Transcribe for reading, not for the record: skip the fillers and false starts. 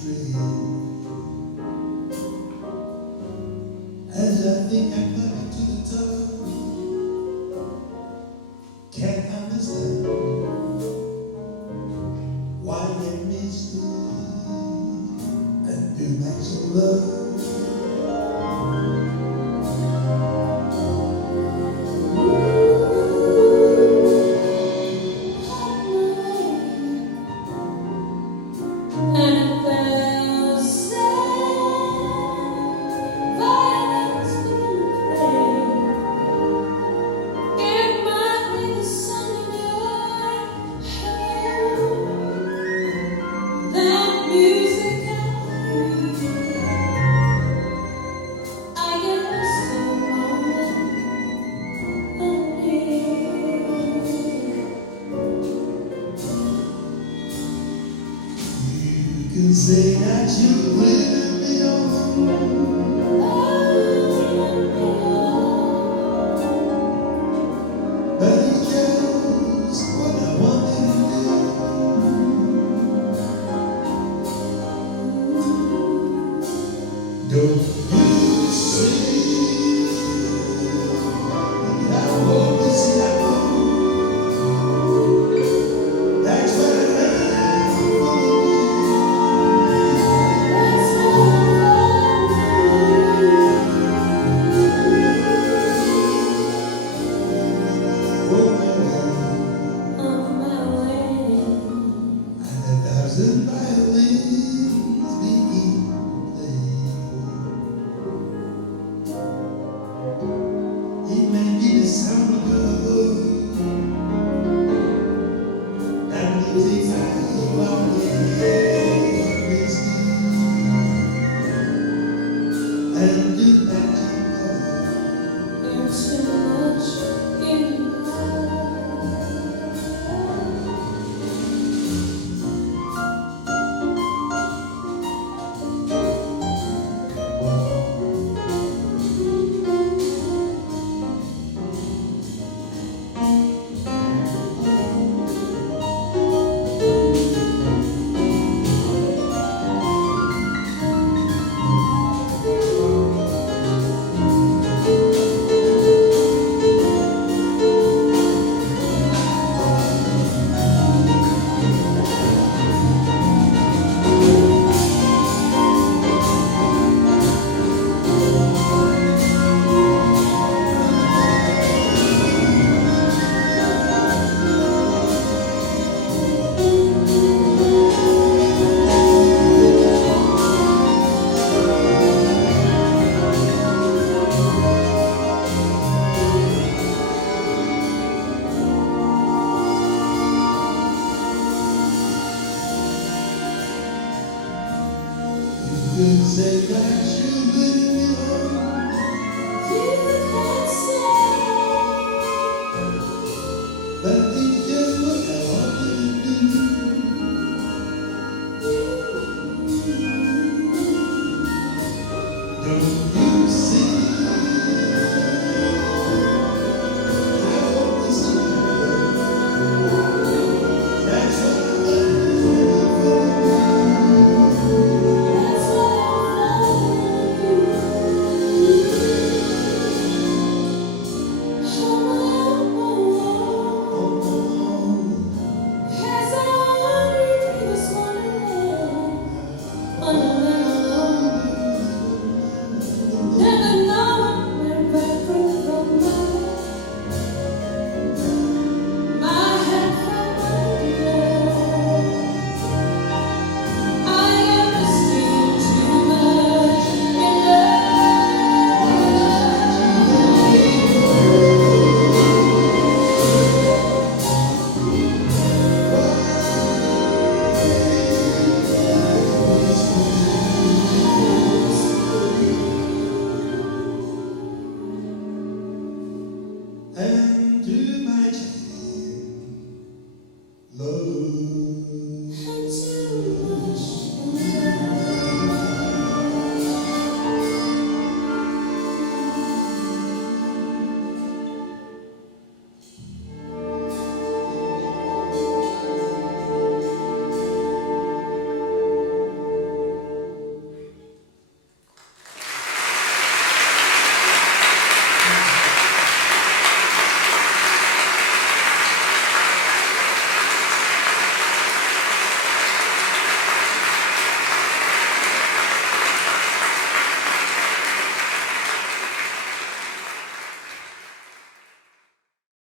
dream. As I think I climb to the top, can't understand why let me sleep and do make some love. You can say that you will be on, but it's just what I wanted to do. Don't you see that I want to see that road? That's what I heard from you. And 1,000 violins begin to play. It may be the sound of your voice that music as you are listening, and do that you know.